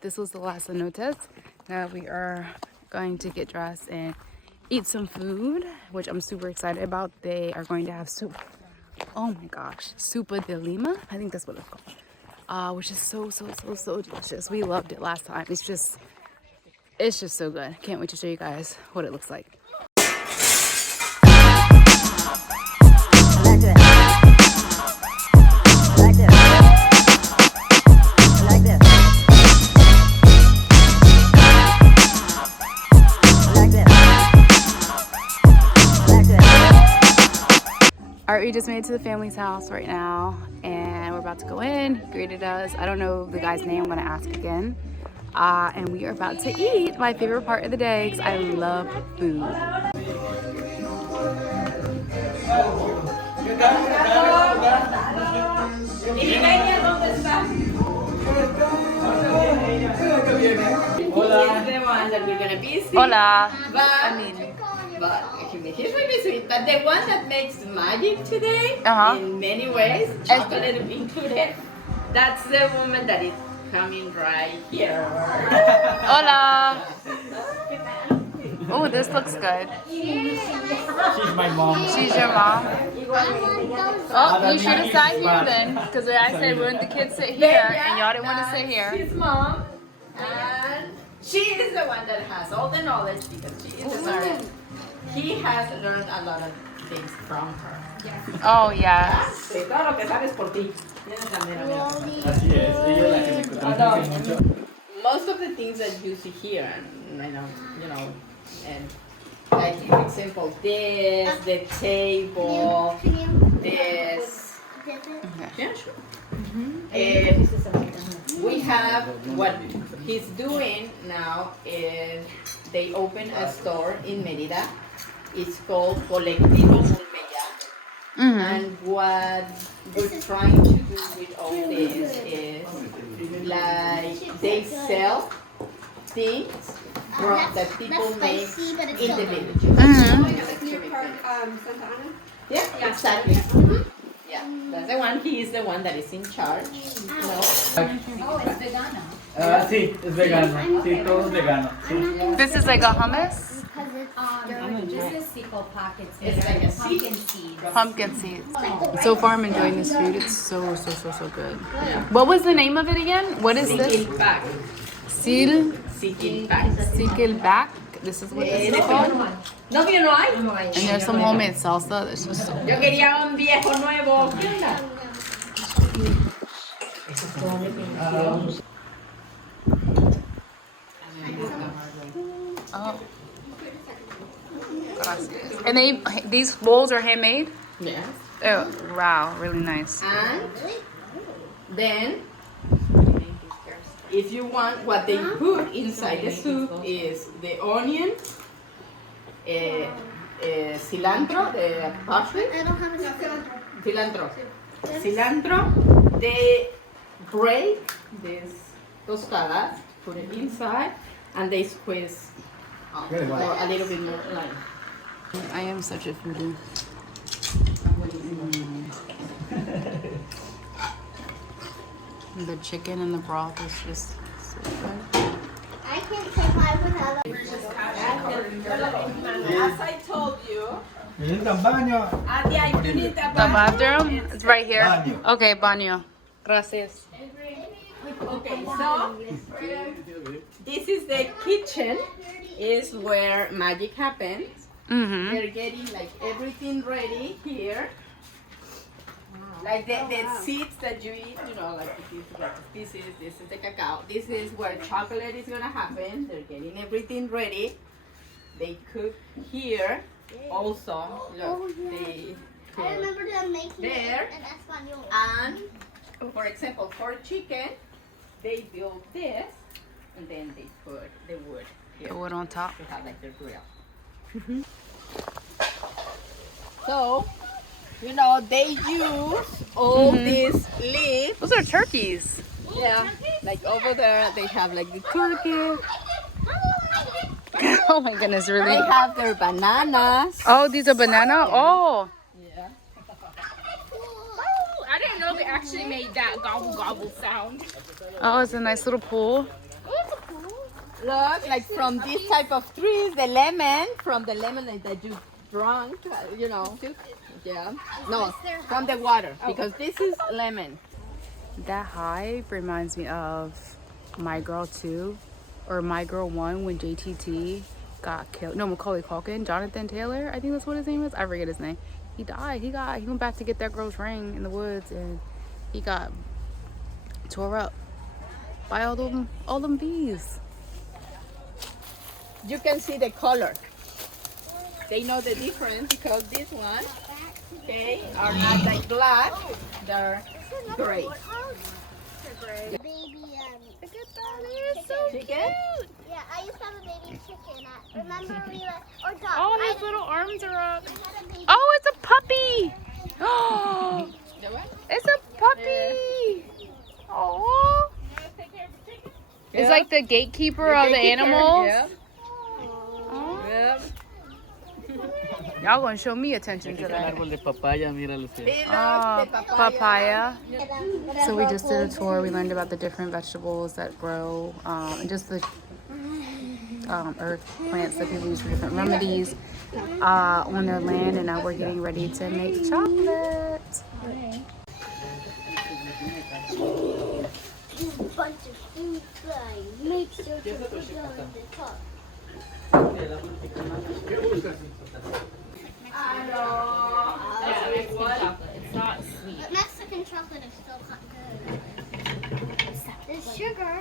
this was the last cenotes. Now we are going to get dressed and eat some food, which I'm super excited about. They are going to have soup. Oh my gosh, Sopa de Lima. I think that's what it's called. Which is so delicious. We loved it last time. It's just so good. Can't wait to show you guys what it looks like. Alright, we just made it to the family's house right now and we're about to go in. He greeted us. I don't know the guy's name, I'm gonna ask again. And we are about to eat my favorite part of the day because I love food. Hola. But he's really sweet. But the one that makes magic today, in many ways, chocolate included, that's the woman that is coming right here. Hola. Oh, this looks good. She's my mom. She's your mom? Oh, you should have sat here then, because I said when the kids sit here, and y'all didn't want to sit here. His mom, and she is the one that has all the knowledge because she is a student. He has learned a lot of things from her. Oh, yes. Todo lo que sabes por ti. Así es. Ella es la que me contagia mucho. Most of the things that you see here, and I know, you know, and like for example, this, the table, this. Yeah, sure. We have what he's doing now is they open a store in Merida. It's called Colectivo Mulmeya. And what we're trying to do with all this is like they sell things that people make in the village. Near Park, Santa Ana? Yeah, exactly. Yeah, that's the one. He is the one that is in charge. No. Oh, it's vegano. Sí, es vegano. Sí, todo es vegano. Sí. This is like a hummus? This is sickle pockets. It's like a pumpkin seeds. Pumpkin seeds. So far I'm enjoying this food. It's so good. What was the name of it again? What is this? Back. Sikelback. This is what this is called. No, que no hay. And there's some homemade salsa. That's just so Yo quería un viejo nuevo. Oh. Gracias. And these bowls are handmade? Yes. Oh, wow, really nice. And then, if you want, what they put inside the soup is the onion, cilantro, the parsley. I don't have a Cilantro. They break this tostadas, put it inside, and they squeeze for a little bit more line. I am such a foodie. The chicken and the broth is just so good. I can't survive without a As I told you, Necesitan baño. you need a The bathroom? It's right here. Baño. Okay, baño. Gracias. Okay, so this is the kitchen, is where magic happens. Mm-hmm. They're getting like everything ready here. Like the seeds that you eat, you know, like this is the cacao. This is where chocolate is gonna happen. They're getting everything ready. They cook here also. Look, they cook I remember them making there. it in Espanol. And for example, for chicken, they build this and then they put the wood here The wood on top. to have like their grill. So, you know, they use all these leaves. Those are turkeys. Yeah, like over there they have like the turkey. Oh my goodness, They really? have their bananas. Oh, these are banana? Oh. Yeah. I didn't know they actually made that gobble gobble sound. Oh, it's a nice little pool. Look, like from this type of trees, the lemon, from the lemon that you drunk, you know. Yeah. No, from the water, because this is lemon. That hive reminds me of My Girl 2 or My Girl 1 when JTT got killed. No, Macaulay Culkin, Jonathan Taylor, I think that's what his name is. I forget his name. He died. He went back to get that girl's ring in the woods, and he got tore up by all them bees. You can see the color. They know the difference because this one, okay, are not like black, they're gray. Baby, Look at that, they're so Chicken? cute. yeah, I used to have a baby chicken. Remember we were, or dog. Oh, I his little arms are up. had a baby. Oh, it's a puppy. Oh, The what? it's a puppy. Oh, it's like the gatekeeper of the animals. Yeah. Oh. Yeah. Y'all gonna show me attention Aquí to está el that. árbol de papaya, mira Lucía. They Oh, love the papaya. So we just did a tour. We learned about the different vegetables that grow, and just the earth plants that people use for different remedies on their land. And now we're getting ready to make chocolate. Bunch of food flying. Make sure to put on the top. It's not sweet. But Mexican chocolate is still good. There's sugar.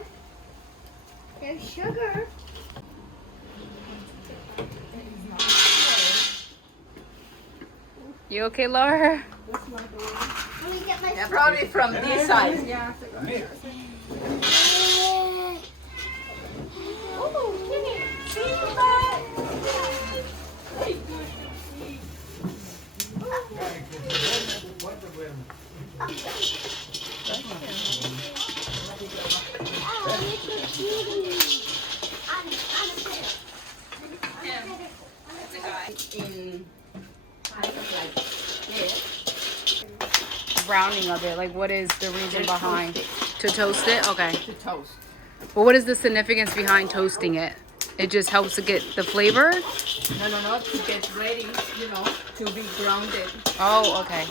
There's sugar. You okay, Laura? Let me get my Yeah, probably from this side. In kind of like this Browning of it. Like, what is the reason behind to toast it? Okay. to toast. Well, what is the significance behind toasting it? It just helps to get the flavor. No, to get ready, you know, to be grounded. Oh, okay.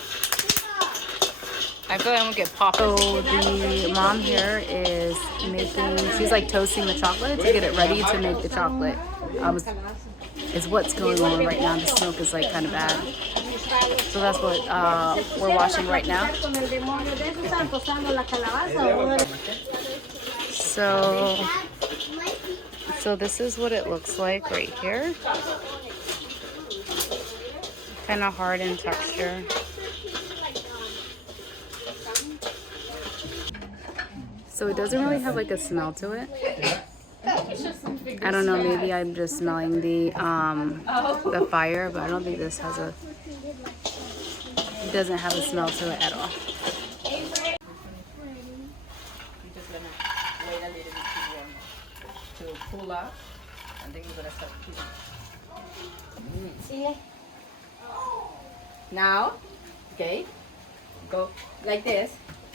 I feel like I'm gonna get popped. So the mom here is making. She's like toasting the chocolate to get it ready to make the chocolate. Is what's going on right now. The smoke is like kind of bad. So that's what we're watching right now. So this is what it looks like right here. Kind of hard in texture. So it doesn't really have like a smell to it. I don't know, maybe I'm just smelling the fire, but I don't think this has it doesn't have a smell to it at all. You're just gonna wait a little bit to cool up, and then you're gonna start cooking. Now, okay, go like this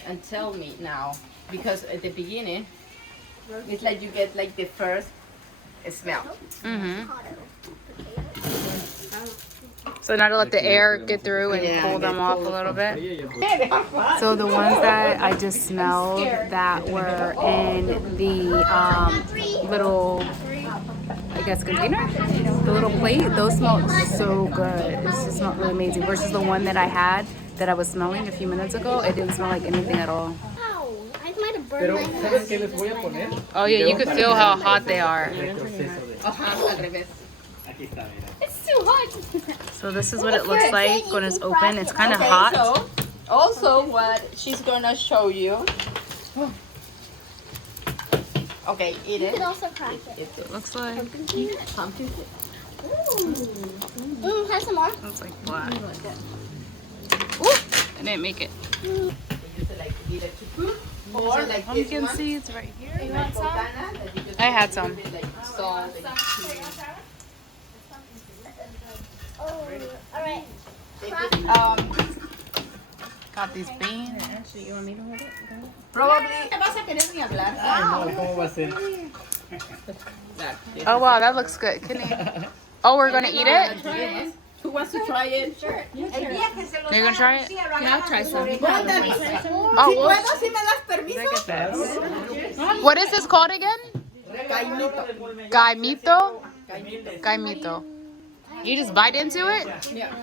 and tell me now, because at the beginning, it's like you get like the first smell. So now to let the air get through and cool them off a little bit. So the ones that I just smelled that were in the little, I guess, container, the little plate, those smelled so good. It just smelled really amazing. Versus the one that I had that I was smelling a few minutes ago, it didn't smell like anything at all. Ow, I might have burned Pero, my ¿sabes hand. qué les voy a poner? Oh yeah, you could feel how hot they are. Retroceso de... Al revés. Aquí está, mira. It's too hot. So this is what it looks like when it's open. It's kind of hot. So, also what she's gonna show you. Okay, eat You it. could also crack it. It looks like Pumpkin. Have some more. looks like black. Ooh, I didn't make it. You just like eat it to cook, or like this Pumpkin one. seeds right here. Like botana, that you just I had some. put it like salt and chili. Oh, all right. Got these beans. Probably. ¿Te vas a querer ni hablar? Ay, no, ¿cómo va a ser? Oh wow, that looks good. Can you? Oh, we're gonna eat it. Who wants to try it? Sure. You're gonna try it? Yeah, I'll try some. Oh, well, look at this. What is this called again? Gaimito. Gaimito. You just bite into it? Yeah.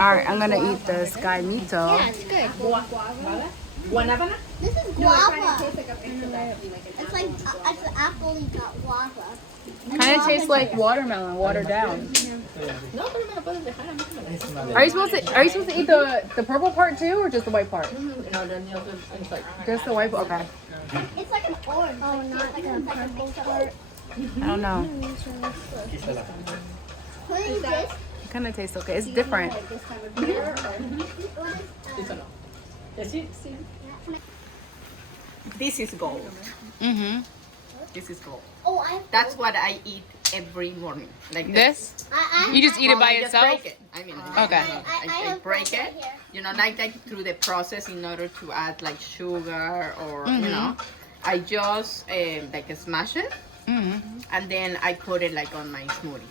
All right, I'm gonna eat this gaimito. Yeah, it's good. Guanabana? This is guava. It's like it's an apple you got guava. Kind of tastes like watermelon, watered down. Are you supposed to eat the purple part too, or just the white part? Just the white part. Okay. It's like an orange. Oh, not like the purple part. I don't know. What is this? It kind of tastes okay. It's different. This is gold. Mhm. This is gold. Oh, That's what I eat every morning. Like This? You just eat it by I just itself? break it. I mean, Okay. I break it. You know, like through the process in order to add like sugar or you know, I just like smash it Mhm. and then I put it like on my smoothie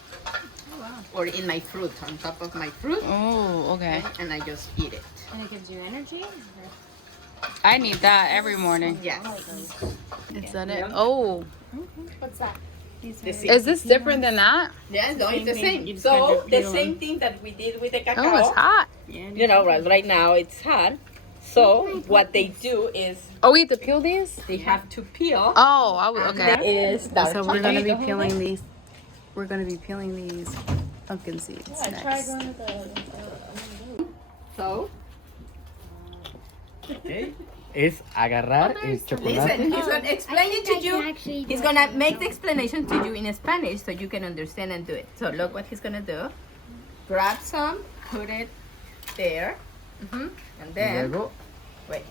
or in my fruit on top of my fruit Oh, okay. and I just eat it. And it gives you energy? I need that every morning. Yes. Is that it? Oh, What's that? The seed. is this different than that? Yes, no, it's the thing. You same. just kind So of the peel same thing that we did with the cacao. Oh, it's hot. You know, right now it's hot. So what they do is Oh, we have to peel these? they have to peel. Oh, okay. Is dark So we're gonna be chocolate. peeling these. We're gonna be peeling these pumpkin seeds next. So Okay. Es agarrar el chocolate. listen, he's gonna explain it to you. He's gonna make the explanation to you in Spanish so you can understand and do it. So look what he's gonna do. Grab some, put it there, and Y then luego, wait,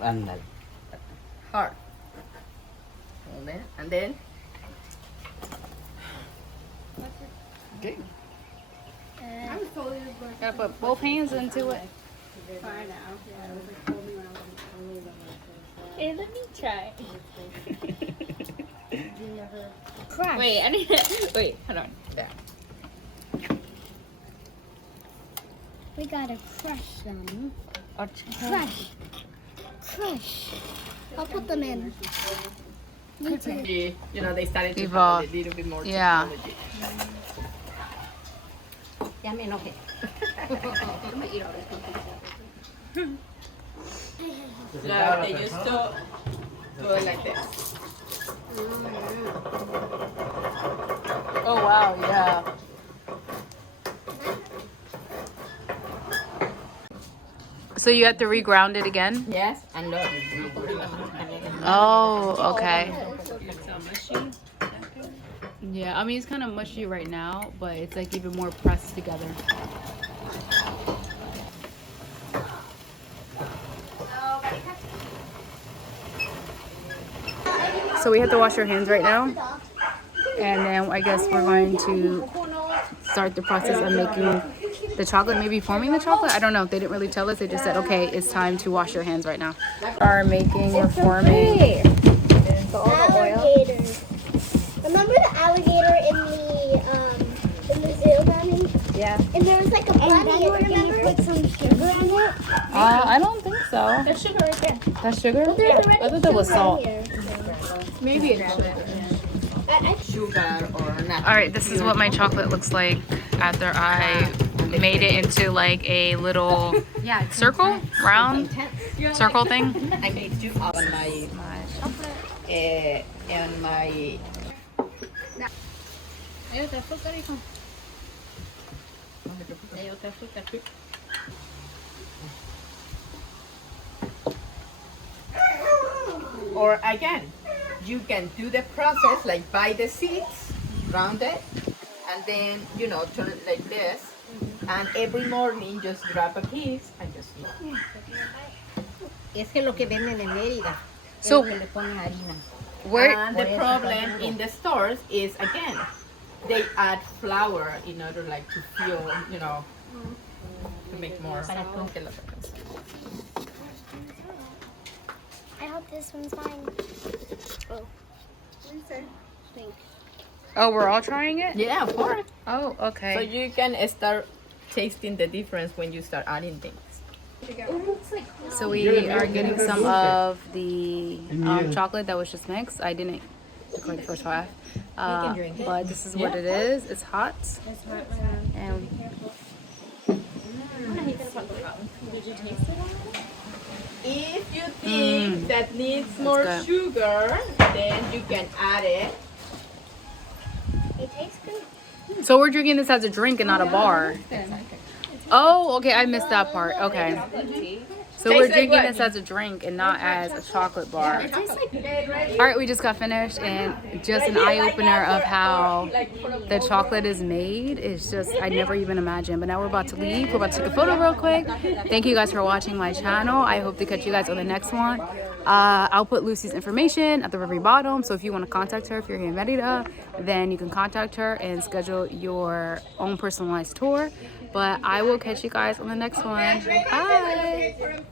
ándale. hard. Hold it, and then Okay. Gotta put both hands into it. Hey, let me try. Crush. Wait, I need wait, hold on. there. We gotta crush them. Crush. Crush. I'll put them in. Me too. You know, they started to Evolve. have a little bit more Yeah. technology. Ya me enojé. No, they used to do it like this. Oh wow, yeah. So you have to reground it again? Yes, and look. Oh, okay. Yeah, I mean it's kind of mushy right now, but it's like even more pressed together. So we have to wash our hands right now, and then I guess we're going to start the process of making the chocolate, maybe forming the chocolate. I don't know. They didn't really tell us. They just said, okay, it's time to wash your hands right now. We're forming. Alligators. Remember the alligator in the zoo, Mommy? Yeah. And there was like a bunny, remember? You put some sugar on it? I don't think so. There's sugar right there. That's sugar? There's I thought that was salt. Maybe it's sugar. Sugar or nothing. All right, this is what my chocolate looks like after I made it into like a little circle, round circle thing. I made two on my and my Hay otra fruta, hijo. Hay otra fruta. or again, you can do the process like buy the seeds, round it, and then you know turn it like this, and every morning just grab a piece and just eat. Es que lo que venden en Mérida es So- lo que le ponen harina. Where? And the problem in the stores is again, they add flour in order like to feel, you know, to make more. I hope this one's fine. Oh. Thanks. Oh, we're all trying it? Yeah, of course. Oh, So okay. you can start tasting the difference when you start adding things. So we are getting some of the chocolate that was just mixed. I didn't record the first half. But this is what it is. It's hot. And If you think that needs more good. sugar, then you can add it. It tastes good. so we're drinking this as a drink and not a bar. Oh, okay. I missed that part. Okay. So we're Tastes like drinking what? this as a drink and not as a chocolate bar. All right, we just got finished, and just an eye opener of how the chocolate is made. It's just I never even imagined. But now we're about to leave. We're about to take a photo real quick. Thank you guys for watching my channel. I hope to catch you guys on the next one. I'll put Lucy's information at the very bottom. So if you want to contact her, if you're here in Merida, then you can contact her and schedule your own personalized tour. But I will catch you guys on the next one. Bye.